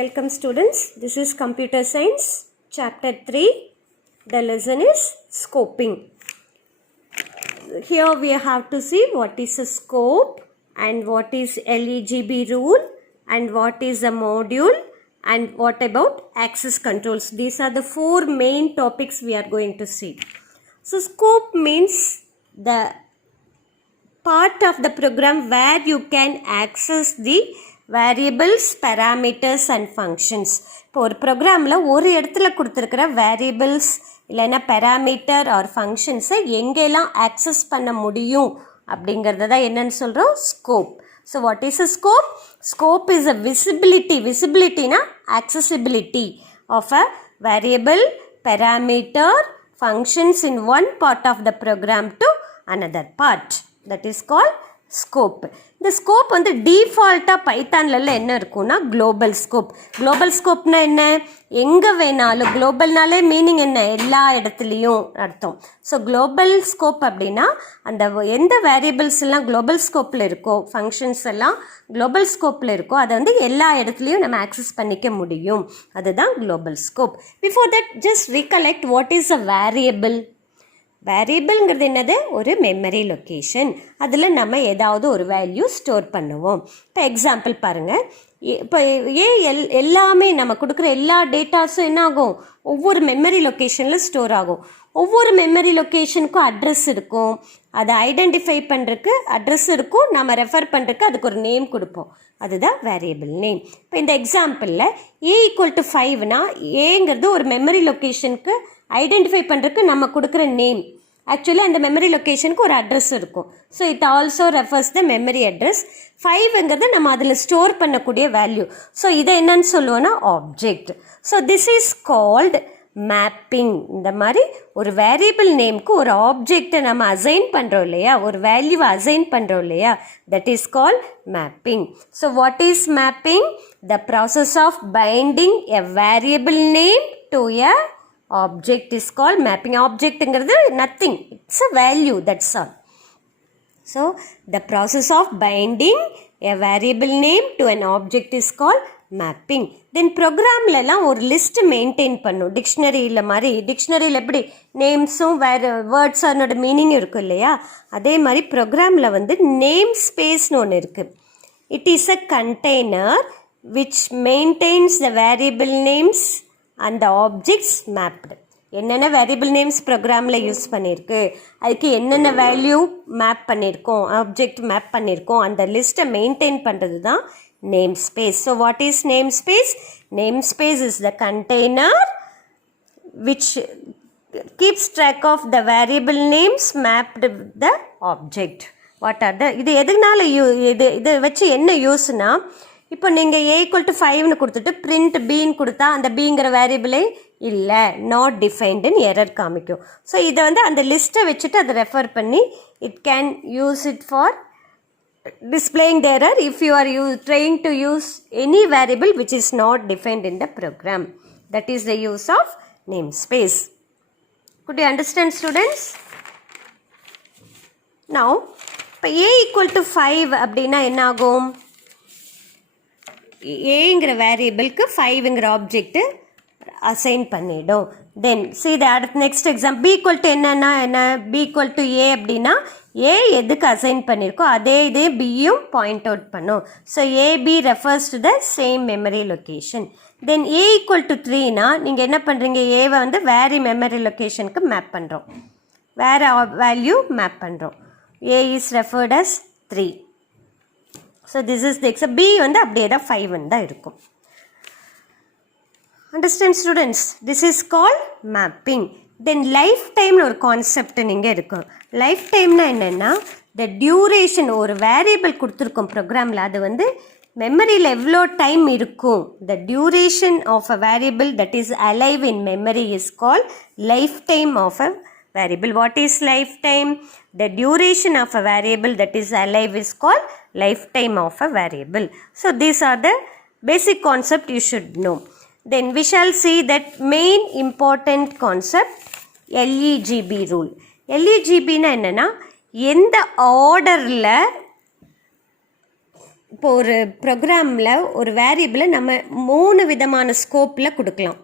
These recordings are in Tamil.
Welcome students, this is Computer Science Chapter 3. The lesson is Scoping. Here we have to see what is a scope and what is LEGB rule and what is a module and what about access controls. These are the four main topics we are going to see. So scope means the part of the program where you can access the variables, parameters and functions. இப்போ ஒரு ப்ரோக்ராமில் ஒரு இடத்துல கொடுத்துருக்கிற வேரியபிள்ஸ் இல்லைன்னா பேராமீட்டர் ஆர் ஃபங்க்ஷன்ஸை எங்கெல்லாம் ஆக்சஸ் பண்ண முடியும் அப்படிங்கிறத தான் என்னன்னு சொல்கிறோம், scope. So what is a scope? Scope is a விசிபிலிட்டினா accessibility of a variable, parameter, functions in one part of the program to another part. That is called scope. இந்த ஸ்கோப் வந்து டிஃபால்ட்டாக பைத்தான்ல என்ன இருக்கும்னா குளோபல் ஸ்கோப். குளோபல் ஸ்கோப்னா என்ன? எங்கே வேணாலும், குளோபல்னாலே மீனிங் என்ன? எல்லா இடத்துலையும் அர்த்தம். ஸோ குளோபல் ஸ்கோப் அப்படின்னா அந்த எந்த வேரியபிள்ஸ் எல்லாம் குளோபல் ஸ்கோப்பில் இருக்கோ, ஃபங்க்ஷன்ஸ் எல்லாம் குளோபல் ஸ்கோப்பில் இருக்கோ அதை வந்து எல்லா இடத்துலையும் நம்ம ஆக்சஸ் பண்ணிக்க முடியும். அதுதான் global scope. Before that just recollect what is a variable. வேரியபிள்ங்கிறது என்னது? ஒரு மெமரி லொக்கேஷன். அதில் நம்ம ஏதாவது ஒரு வேல்யூ ஸ்டோர் பண்ணுவோம். இப்போ எக்ஸாம்பிள் பாருங்கள். இப்போ எல்லாமே நம்ம கொடுக்குற எல்லா டேட்டாஸும் என்ன ஆகும்? ஒவ்வொரு மெமரி லொக்கேஷனில் ஸ்டோர் ஆகும். ஒவ்வொரு மெமரி லொக்கேஷனுக்கும் அட்ரஸ் இருக்கும். அதை ஐடென்டிஃபை பண்ணுறதுக்கு அட்ரஸ் இருக்கும். நம்ம ரெஃபர் பண்ணுறதுக்கு அதுக்கு ஒரு நேம் கொடுப்போம். அதுதான் வேரியபிள் நேம். இப்போ இந்த எக்ஸாம்பிளில் A=5னா ஏங்கிறது ஒரு மெமரி லொக்கேஷனுக்கு ஐடென்டிஃபை பண்ணுறதுக்கு நம்ம கொடுக்குற நேம். ஆக்சுவலி அந்த மெமரி லொக்கேஷனுக்கு ஒரு அட்ரஸ் இருக்கும். So it also refers the memory address. 5ங்கிறது நம்ம அதில் ஸ்டோர் பண்ணக்கூடிய வேல்யூ. ஸோ இதை என்னன்னு சொல்லுவோன்னா object. So this is called mapping. இந்த மாதிரி ஒரு வேரியபிள் நேம்க்கு ஒரு ஆப்ஜெக்டை நம்ம அசைன் பண்ணுறோம் இல்லையா, ஒரு வேல்யூவை அசைன் பண்ணுறோம் இல்லையா, that is called mapping. So what is mapping? The process of binding a variable name to a object is called mapping. Objectங்கிறது nothing, it's a value, that's all. So the process of binding a variable name to an object is called mapping. Then ப்ரோக்ராம்லலாம் ஒரு லிஸ்ட் மெயின்டைன் பண்ணும். டிக்ஷனரியில் மாதிரி, டிக்ஷனரியில் எப்படி நேம்ஸும் வேறு வேர்ட்ஸ் அதனோட மீனிங் இருக்கும் இல்லையா, அதே மாதிரி ப்ரோக்ராமில் வந்து நேம் ஸ்பேஸ்னு ஒன்று இருக்குது. It is a container which maintains the variable names அந்த ஆப்ஜெக்ட்ஸ் மேப்டு. என்னென்ன வேரியபிள் நேம்ஸ் ப்ரோக்ராமில் யூஸ் பண்ணியிருக்கு, அதுக்கு என்னென்ன வேல்யூ மேப் பண்ணியிருக்கோம், ஆப்ஜெக்ட் மேப் பண்ணியிருக்கோம், அந்த லிஸ்ட்டை மெயின்டைன் பண்ணுறது தான் namespace. So what is namespace? Namespace is the container which keeps track of the variable names mapped the object. What are the இது எதுனால இதை வச்சு என்ன யூஸ்னா, இப்போ நீங்கள் A=5ன்னு கொடுத்துட்டு பிரிண்ட் பின்னு கொடுத்தா அந்த பிங்கிற வேரியபிளே இல்லை, நாட் டிஃபைன்டுன்னு எரர் காமிக்கும். ஸோ இதை வந்து அந்த லிஸ்ட்டை வச்சுட்டு அதை ரெஃபர் பண்ணி it can use it for displaying the error if you are trying to use any variable which is not defined in the program. That is the use of namespace. Good you understand students? Now இப்போ A=5 அப்படின்னா என்ன ஆகும்? ஏங்கிற வேரியபிளுக்கு 5ங்கிற ஆப்ஜெக்ட்டு அசைன் பண்ணிடும். தென் see the அடுத்த நெக்ஸ்ட் எக்ஸாம்பிள். B= என்னன்னா என்ன? B=A அப்படின்னா ஏ எதுக்கு அசைன் பண்ணியிருக்கோ அதே இதே பியும் பாயிண்ட் அவுட் பண்ணும். So AB refers to the same memory location. Then A=3னா நீங்கள் என்ன பண்ணுறீங்க? ஏவை வந்து வேறு மெமரி லொக்கேஷனுக்கு மேப் பண்ணுறோம், வேறு வேல்யூ மேப் பண்ணுறோம். A is referred as 3. So this is the example. B வந்து அப்படியே தான் 5 தான் இருக்கும். Understand students? This is called mapping. Then life டைம்னு ஒரு கான்செப்ட் நீங்கள் இருக்கும். லைஃப் டைம்னா என்னென்னா, த டியூரேஷன், ஒரு வேரியபிள் கொடுத்துருக்கோம் ப்ரோக்ராமில், அது வந்து மெமரியில் எவ்வளோ டைம் இருக்கும், the duration of a variable that is alive in memory is called lifetime of a variable. What is lifetime? The duration of a variable that is alive is called lifetime of a variable. So these are the basic concept you should know. Then we shall see that main important concept, LEGB rule. LEGB na enna na, எந்த ஆர்டரில் இப்போ ஒரு ப்ரோக்ராமில் ஒரு வேரியபிளை நம்ம 3 விதமான ஸ்கோப்பில் கொடுக்கலாம்.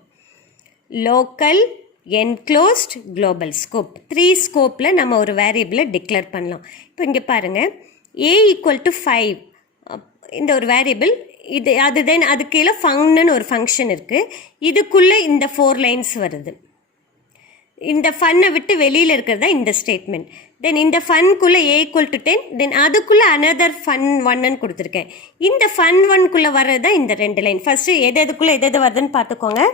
Local, enclosed, global scope. 3 ஸ்கோப்பில் நம்ம ஒரு வேரியபிளை டிக்ளேர் பண்ணலாம். இப்போ இங்கே பாருங்கள், a = 5 இந்த ஒரு வேரியபிள் இது. அது தென் அது கீழே ஃபங்னு ஒரு ஃபங்க்ஷன் இருக்குது. இதுக்குள்ளே இந்த 4 லைன்ஸ் வருது. இந்த ஃபன்னை விட்டு வெளியில் இருக்கிறதா இந்த ஸ்டேட்மெண்ட். தென் இந்த ஃபன்குள்ளே a = 10, தென் அதுக்குள்ளே அனதர் ஃபன் 1ன்னு கொடுத்துருக்கேன். இந்த ஃபன் 1குள்ளே வர்றது தான் இந்த 2 லைன். ஃபஸ்ட்டு எதுக்குள்ளே எது வருதுன்னு பார்த்துக்கோங்க.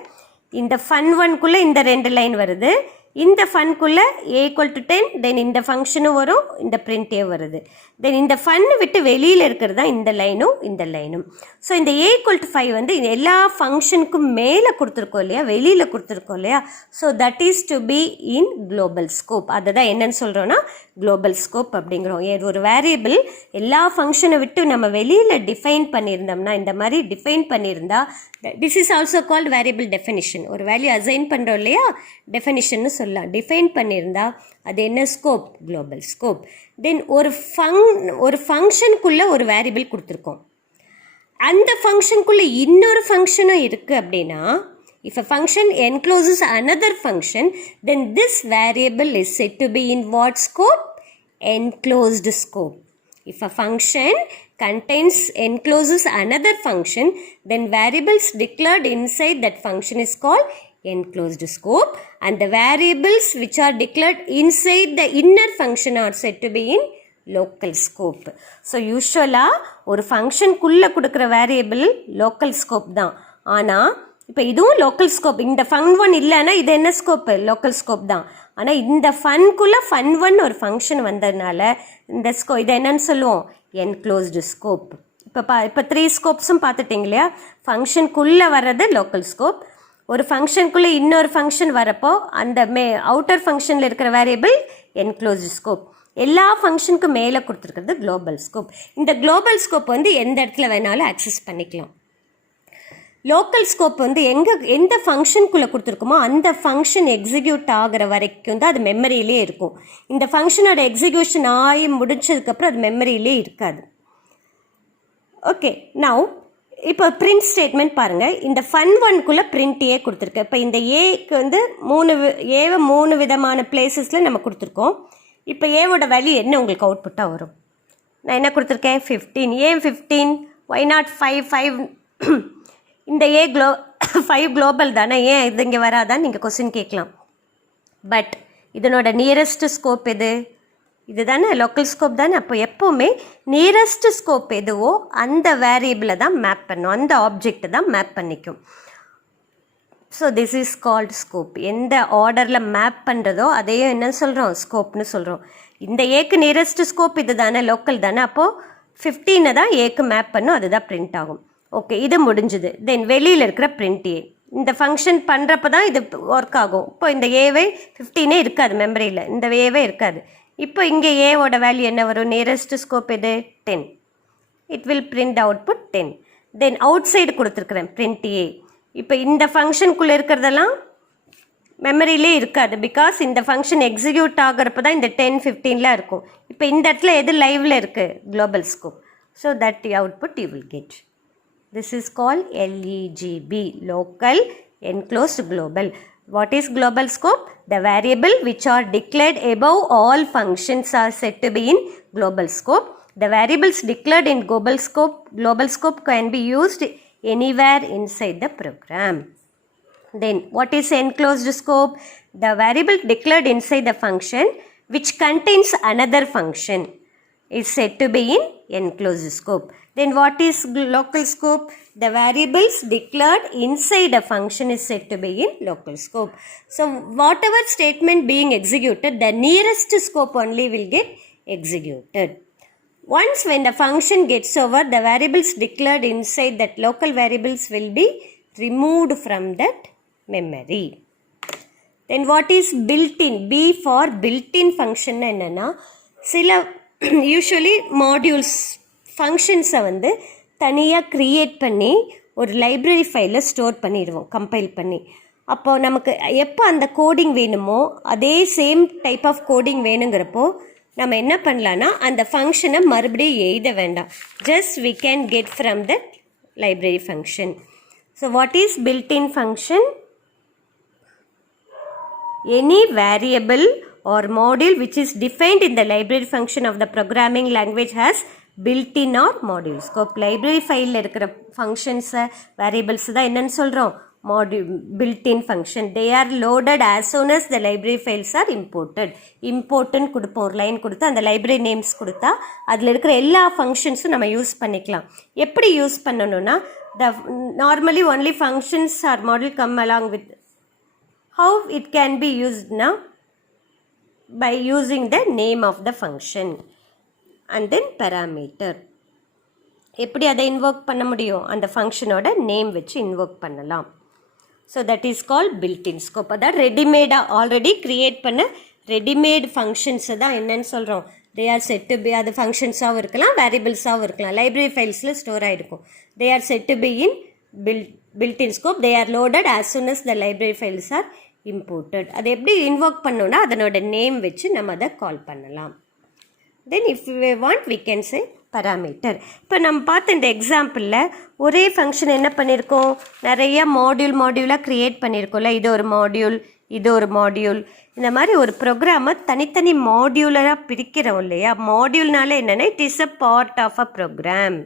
இந்த ஃபன் 1குள்ளே இந்த 2 லைன் வருது. இந்த ஃபன்குள்ளே a = 10, தென் இந்த ஃபங்க்ஷனும் வரும், இந்த பிரிண்டே வருது. தென் இந்த ஃபன்னு விட்டு வெளியில் இருக்கிறது தான் இந்த லைனும் இந்த லைனும். ஸோ இந்த a = 5 வந்து எல்லா ஃபங்க்ஷனுக்கும் மேலே கொடுத்துருக்கோம் இல்லையா, வெளியில் கொடுத்துருக்கோம் இல்லையா. So that is to be in global scope. அதை தான் என்னன்னு சொல்கிறோன்னா குளோபல் ஸ்கோப் அப்படிங்கிறோம். ஒரு வேரியபிள் எல்லா ஃபங்க்ஷனை விட்டு நம்ம வெளியில் டிஃபைன் பண்ணியிருந்தோம்னா, இந்த மாதிரி டிஃபைன் பண்ணியிருந்தா, this is also called variable definition. ஒரு வேல்யூ அசைன் பண்ணுறோம் இல்லையா, டெஃபினிஷன்னு சொல்லலாம். டிஃபைன் பண்ணியிருந்தா அது என்ன ஸ்கோப்? Global scope. தென் ஒரு ஃபங்க்ஷனுக்குள்ளே ஒரு வேரியபிள் கொடுத்துருக்கோம். அந்த ஃபங்க்ஷனுக்குள்ளே இன்னொரு ஃபங்க்ஷனும் இருக்குது அப்படின்னா, if a function encloses another function, then this variable is said to be in what scope? Enclosed scope. If a function encloses another function, then variables declared inside that function is called enclosed scope, and the variables which are declared inside the inner function are said to be in local scope. So usually ஒரு ஃபங்க்ஷனுக்குள்ளே கொடுக்குற வேரியபிள் லோக்கல் ஸ்கோப் தான். ஆனால் இப்போ இதுவும் லோக்கல் ஸ்கோப். இந்த ஃபன் 1 இல்லைன்னா இது என்ன ஸ்கோப்பு? லோக்கல் ஸ்கோப் தான். ஆனால் இந்த ஃபன்குள்ளே ஃபன் 1 ஒரு ஃபங்க்ஷன் வந்ததுனால இந்த இதை என்னன்னு சொல்லுவோம்? Enclosed scope. இப்போ 3 ஸ்கோப்ஸும் பார்த்துட்டிங்க இல்லையா. ஃபங்க்ஷனுக்குள்ளே வர்றது லோக்கல் ஸ்கோப். ஒரு ஃபங்க்ஷனுக்குள்ளே இன்னொரு ஃபங்க்ஷன் வரப்போ அந்த அவுட்டர் ஃபங்க்ஷனில் இருக்கிற வேரியபிள் என்க்ளோஸ்டு ஸ்கோப். எல்லா ஃபங்க்ஷனுக்கும் மேலே கொடுத்துருக்கிறது குளோபல் ஸ்கோப். இந்த குளோபல் ஸ்கோப் வந்து எந்த இடத்துல வேணாலும் ஆக்சஸ் பண்ணிக்கலாம். லோக்கல் ஸ்கோப் வந்து எந்த ஃபங்க்ஷனுக்குள்ளே கொடுத்துருக்குமோ அந்த ஃபங்க்ஷன் எக்ஸிக்யூட் ஆகிற வரைக்கும் தான் அது மெமரியிலே இருக்கும். இந்த ஃபங்க்ஷனோட எக்ஸிக்யூஷன் ஆகி முடிச்சதுக்கப்புறம் அது மெமரியிலே இருக்காது. ஓகே, நவ் இப்போ பிரிண்ட் ஸ்டேட்மெண்ட் பாருங்கள். இந்த ஃபன் 1குள்ளே பிரிண்ட் ஏ கொடுத்துருக்கு. இப்போ இந்த ஏக்கு வந்து 3 விதமான பிளேசஸில் நம்ம கொடுத்துருக்கோம். இப்போ ஏவோட வேல்யூ என்ன உங்களுக்கு அவுட்புட்டாக வரும்? நான் என்ன கொடுத்துருக்கேன்? 15. ஏன் 15? Why not 5? இந்த 5 குளோபல் தானே, ஏன் இது இங்கே வராதான்னு நீங்கள் கொஸ்டின் கேட்கலாம். பட் இதனோட நியரஸ்ட் ஸ்கோப் எது? இது தானே லோக்கல் ஸ்கோப் தானே. அப்போ எப்போவுமே நியரஸ்ட் ஸ்கோப் எதுவோ அந்த வேரியபிளை தான் மேப் பண்ணும், அந்த ஆப்ஜெக்டை தான் மேப் பண்ணிக்கும். So this is called scope. எந்த ஆர்டரில் மேப் பண்ணுறதோ அதையும் என்ன சொல்கிறோம்? ஸ்கோப்னு சொல்கிறோம். இந்த ஏக்கு நியரஸ்ட் ஸ்கோப் இது தானே, லோக்கல் தானே. அப்போது 15 தான் ஏக்கு மேப் பண்ணும், அதுதான் பிரிண்ட் ஆகும். ஓகே, இது முடிஞ்சுது. தென் வெளியில் இருக்கிற பிரிண்ட் ஏ இந்த ஃபங்க்ஷன் பண்ணுறப்ப தான் இது ஒர்க் ஆகும். இப்போ இந்த ஏவே 15 இருக்காது மெமரியில், இந்த ஏவே இருக்காது. இப்போ இங்கே ஏவோட வேல்யூ என்ன வரும்? நியரஸ்ட் ஸ்கோப் எது? 10. It will print output 10. Then out side கொடுத்துருக்குறேன் பிரிண்ட் ஏ. இப்போ இந்த ஃபங்க்ஷனுக்குள்ளே இருக்கிறதெல்லாம் மெமரியிலே இருக்காது. பிகாஸ் இந்த ஃபங்க்ஷன் எக்ஸிக்யூட் ஆகிறப்ப தான் இந்த 10, 15லாம் இருக்கும். இப்போ இந்த இடத்துல எது லைவில் இருக்குது? Global scope. So that output you will get. This is called LEGB, local, enclosed, global. What is global scope? The variable which are declared above all functions are said to be in global scope. The variables declared in global scope can be used anywhere inside the program. Then what is enclosed scope? The variable declared inside the function which contains another function is said to be in enclosed scope. Then what is local scope? The variables declared inside a function is said to be in local scope. So whatever statement being executed, the nearest scope only will get executed. Once when the function gets over, the variables declared inside that local variables will be removed from that memory. Then what is built-in? B for built-in function என்னன்னா, சில usually modules ஃபங்க்ஷன்ஸை வந்து தனியாக க்ரியேட் பண்ணி ஒரு லைப்ரரி ஃபைலில் ஸ்டோர் பண்ணிடுவோம், கம்பைல் பண்ணி. அப்போது நமக்கு எப்போ அந்த கோடிங் வேணுமோ அதே சேம் டைப் ஆஃப் கோடிங் வேணுங்கிறப்போ நம்ம என்ன பண்ணலான்னா அந்த ஃபங்க்ஷனை மறுபடியும் எழுத வேண்டாம். Just we can get from the library function. So what is built-in function? Any variable or module which is defined in the library function of the programming language has built-in or module scope. library file இருக்கிற functions variables தான் என்னன்னு சொல்கிறோம், built-in function. They are loaded as soon as the library files are imported. Important கொடுப்போம், ஒரு லைன் கொடுத்து அந்த library names கொடுத்தா அதில் இருக்கிற எல்லா ஃபங்க்ஷன்ஸும் நம்ம யூஸ் பண்ணிக்கலாம். எப்படி யூஸ் பண்ணணும்னா, normally only functions or module come along with. How it can be used now? By using the name of the function and then parameter. எப்படி அதை இன்வோக் பண்ண முடியும், அந்த ஃபங்க்ஷனோட நேம் வச்சு இன்வோக் பண்ணலாம். So that is called built-in scope. அதான் ரெடிமேடாக ஆல்ரெடி க்ரியேட் பண்ண ரெடிமேட் ஃபங்க்ஷன்ஸை தான் என்னன்னு சொல்கிறோம், they are set to be. அது ஃபங்க்ஷன்ஸாகவும் இருக்கலாம், வேரியபிள்ஸாகவும் இருக்கலாம், லைப்ரரி ஃபைல்ஸில் ஸ்டோர் ஆகிருக்கும். They are set to be in built-in scope. They are loaded as soon as the library files are imported. அதை எப்படி இன்வோக் பண்ணோன்னா அதனோட நேம் வச்சு நம்ம அதை கால் பண்ணலாம். தென் if we want we can say parameter. இப்போ நம்ம பார்த்த இந்த எக்ஸாம்பிளில் ஒரே ஃபங்க்ஷன் என்ன பண்ணியிருக்கோம், நிறைய மாடியூலாக க்ரியேட் பண்ணியிருக்கோம்ல. இது ஒரு மாடியூல், இது ஒரு மாடியூல். இந்த மாதிரி ஒரு ப்ரோக்ராமை தனித்தனி மாடியூலராக பிரிக்கிறோம் இல்லையா. மாடியூல்னால என்னென்னா it is a part of a program.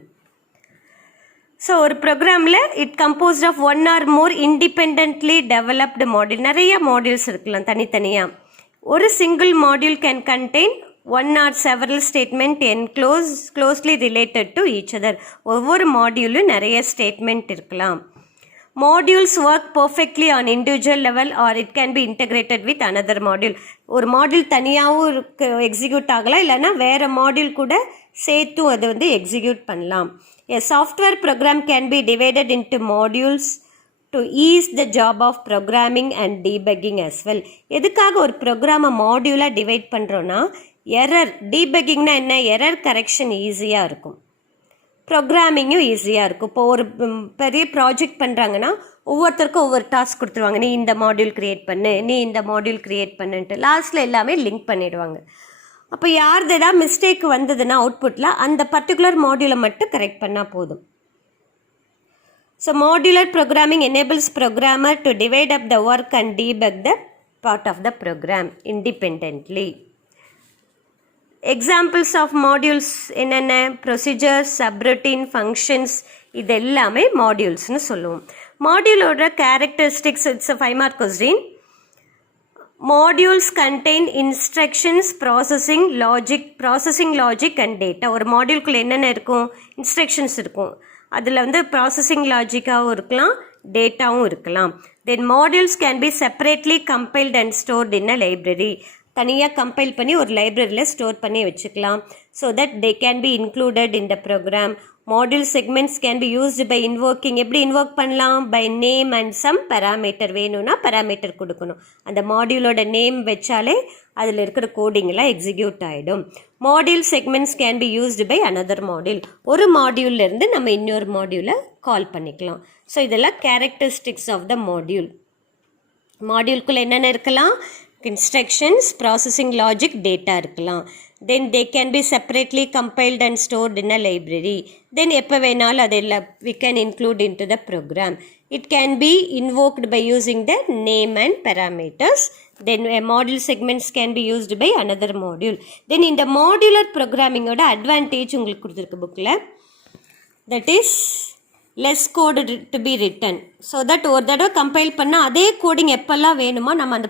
So ஒரு ப்ரோக்ராமில் it composed of one or more independently developed module. நிறைய மாடியூல்ஸ் இருக்கலாம் தனித்தனியாக. ஒரு single module can contain one or several statement closely related to each other. ஒவ்வொரு மாடியூலும் நிறைய ஸ்டேட்மெண்ட் இருக்கலாம். Modules work perfectly on individual level or it can B integrated with another module. ஒரு மாடியூல் தனியாகவும் எக்ஸிக்யூட் ஆகலாம், இல்லைனா வேறு மாடியூல் கூட சேர்த்தும் அதை வந்து எக்ஸிக்யூட் பண்ணலாம். A software program can be divided into modules to ease the job of programming and debugging as well. எதுக்காக ஒரு ப்ரோக்ராமை மாடியூலாக டிவைட் பண்ணுறோன்னா, எரர் டீபக்கிங்னா என்ன, எரர் கரெக்ஷன் ஈஸியாக இருக்கும், ப்ரோக்ராமிங்கும் ஈஸியாக இருக்கும். இப்போ ஒரு பெரிய ப்ராஜெக்ட் பண்ணுறாங்கன்னா ஒவ்வொருத்தருக்கும் ஒவ்வொரு டாஸ்க் கொடுத்துருவாங்க. நீ இந்த மாடியூல் க்ரியேட் பண்ணு, நீ இந்த மாடியூல் க்ரியேட் பண்ணுன்ட்டு லாஸ்ட்டில் எல்லாமே லிங்க் பண்ணிவிடுவாங்க. அப்போ யார் ஏதாவது மிஸ்டேக் வந்ததுன்னா அவுட்புட்டில் அந்த பர்டிகுலர் மாடியூலை மட்டும் கரெக்ட் பண்ணால் போதும். So modular programming enables programmer to divide up the work and debug the part of the program independently. Examples of modules என்னென்ன, ப்ரொசீஜர்ஸ், சப்ரூட்டீன், ஃபங்க்ஷன்ஸ், இது எல்லாமே மாடியூல்ஸ்னு சொல்லுவோம். மாடியூலோட characteristics, it's a 5 mark question. Modules contain instructions, processing logic and data. ஒரு மாடியூல்குள்ளே என்னென்ன இருக்கும், இன்ஸ்ட்ரக்ஷன்ஸ் இருக்கும், அதில் வந்து ப்ராசஸிங் லாஜிக்காகவும் இருக்கலாம், டேட்டாவும் இருக்கலாம். Then modules can be separately compiled and stored in a library. தனியாக கம்பைல் பண்ணி ஒரு லைப்ரரியில் ஸ்டோர் பண்ணி வச்சுக்கலாம். So that they can be included in the program. Module segments can be used by invoking. எப்படி இன்வோக் பண்ணலாம், by name and some parameter. வேணும்னா பேராமீட்டர் கொடுக்கணும். அந்த மாடியூலோட நேம் வச்சாலே அதில் இருக்கிற கோடிங்கெல்லாம் எக்ஸிக்யூட் ஆகிடும். Module segments can be used by another module. ஒரு மாடியூல்லேருந்து நம்ம இன்னொரு மாடியூலை கால் பண்ணிக்கலாம். ஸோ இதெல்லாம் கேரக்டரிஸ்டிக்ஸ் ஆஃப் த மாடியூல். மாடியூல்குள்ளே என்னென்ன இருக்கலாம், இன்ஸ்ட்ரக்ஷன்ஸ், ப்ராசஸிங் லாஜிக், டேட்டா இருக்கலாம். Then they can be separately compiled and stored in a library. Then எப்போ வேணாலும் அதெல்லாம் we can include into the program. It can be invoked by using the name and parameters. Then module segments can be used by another module. Then இந்த மாடியுலர் ப்ரோக்ராமிங்கோட அட்வான்டேஜ் உங்களுக்கு கொடுத்துருக்கு புக்கில். That is less code to be written. So that ஒரு தடவை கம்பைல் பண்ணால் அதே கோடிங் எப்போல்லாம் வேணுமோ நம்ம அந்த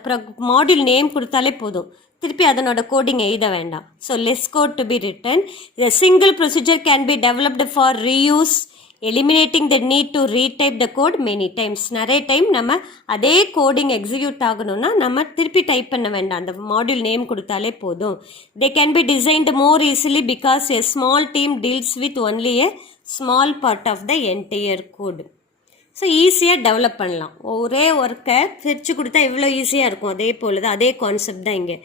மாடியூல் நேம் கொடுத்தாலே போதும், திருப்பி அதனோட கோடிங் எழுத வேண்டாம். So less code to be written. The single procedure can be developed for reuse, eliminating the need to retype the code many times. நிறைய டைம் நம்ம அதே கோடிங் எக்ஸிக்யூட் ஆகணும்னா நம்ம திருப்பி டைப் பண்ண வேண்டாம், அந்த மாடியூல் நேம் கொடுத்தாலே போதும். They can be designed more easily because a small team deals with only a small part of the entire code. So ஈஸியாக டெவலப் பண்ணலாம். ஒரே ஒர்க்கை பிரித்து கொடுத்தா எவ்வளோ ஈஸியாக இருக்கும், அதே போல் தான், அதே கான்செப்ட் தான் இங்கே.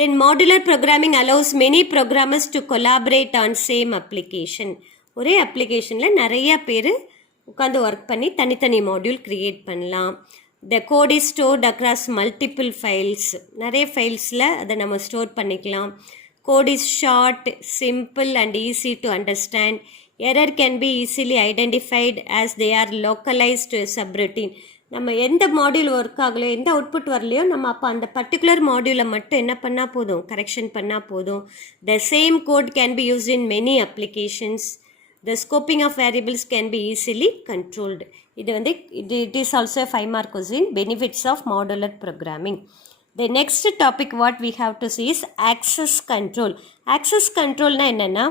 Then modular programming allows many programmers to collaborate on same application. ஒரே அப்ளிகேஷனில் நிறையா பேர் உட்காந்து ஒர்க் பண்ணி தனித்தனி மாடியூல் க்ரியேட் பண்ணலாம். The code is stored across multiple files. நிறைய ஃபைல்ஸில் அதை நம்ம ஸ்டோர் பண்ணிக்கலாம். Code is short, simple and easy to understand. Error can be easily identified as they are localized to a subroutine. நம்ம எந்த மாடியூல் ஒர்க் ஆகலையோ எந்த அவுட்புட் வரலையோ நம்ம அப்போ அந்த பர்டிகுலர் மாடியூலை மட்டும் என்ன பண்ணால் போதும், கரெக்ஷன் பண்ணால் போதும். The same code can be used in many applications. The scoping of variables can be easily controlled. இது வந்து it is also 5 mark question, benefits of modular programming. The next topic what we have to see is access control. Access control na enna,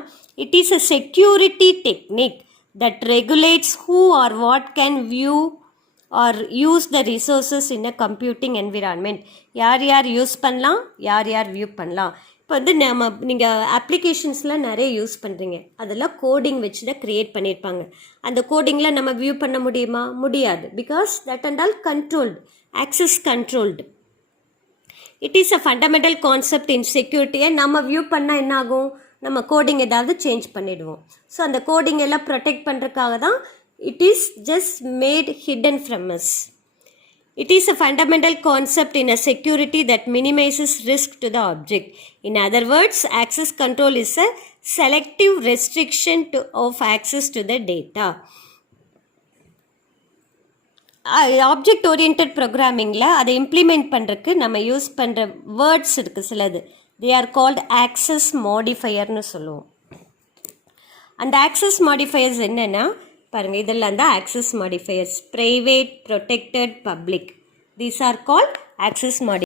it is a security technique that regulates who or what can view or use the resources in a computing environment. யார் யூஸ் பண்ணலாம், யார் வியூ பண்ணலாம். இப்போ வந்து நீங்கள் அப்ளிகேஷன்ஸ்லாம் நிறைய யூஸ் பண்ணுறீங்க, அதெல்லாம் கோடிங் வச்சு தான் க்ரியேட் பண்ணியிருப்பாங்க. அந்த கோடிங்கில் நம்ம வியூ பண்ண முடியுமா, முடியாது. Because that and all controlled, access controlled. It is a fundamental concept in செக்யூரிட்டியை நம்ம வியூ பண்ணால் என்ன ஆகும், நம்ம கோடிங் ஏதாவது சேஞ்ச் பண்ணிவிடுவோம். ஸோ அந்த கோடிங் எல்லாம் ப்ரொடெக்ட் பண்ணுறதுக்காக தான் it is just made hidden from us. It is a fundamental concept in a security that minimizes risk to the object. In other words, access control is a selective restriction of access to the data. Object oriented ப்ரோக்ராமிங்கில் அதை இம்ப்ளிமெண்ட் பண்ணுறதுக்கு நம்ம யூஸ் பண்ணுற வேர்ட்ஸ் இருக்குது சிலது. தே ஆர் கால்ட் ஆக்சஸ் மாடிஃபையர்னு சொல்லுவோம். அந்த ஆக்சஸ் மாடிஃபையர்ஸ் என்னென்னா பாருங்கள், இதெல்லாம் தான் access modifiers. Private, protected, public. These are called access modifiers.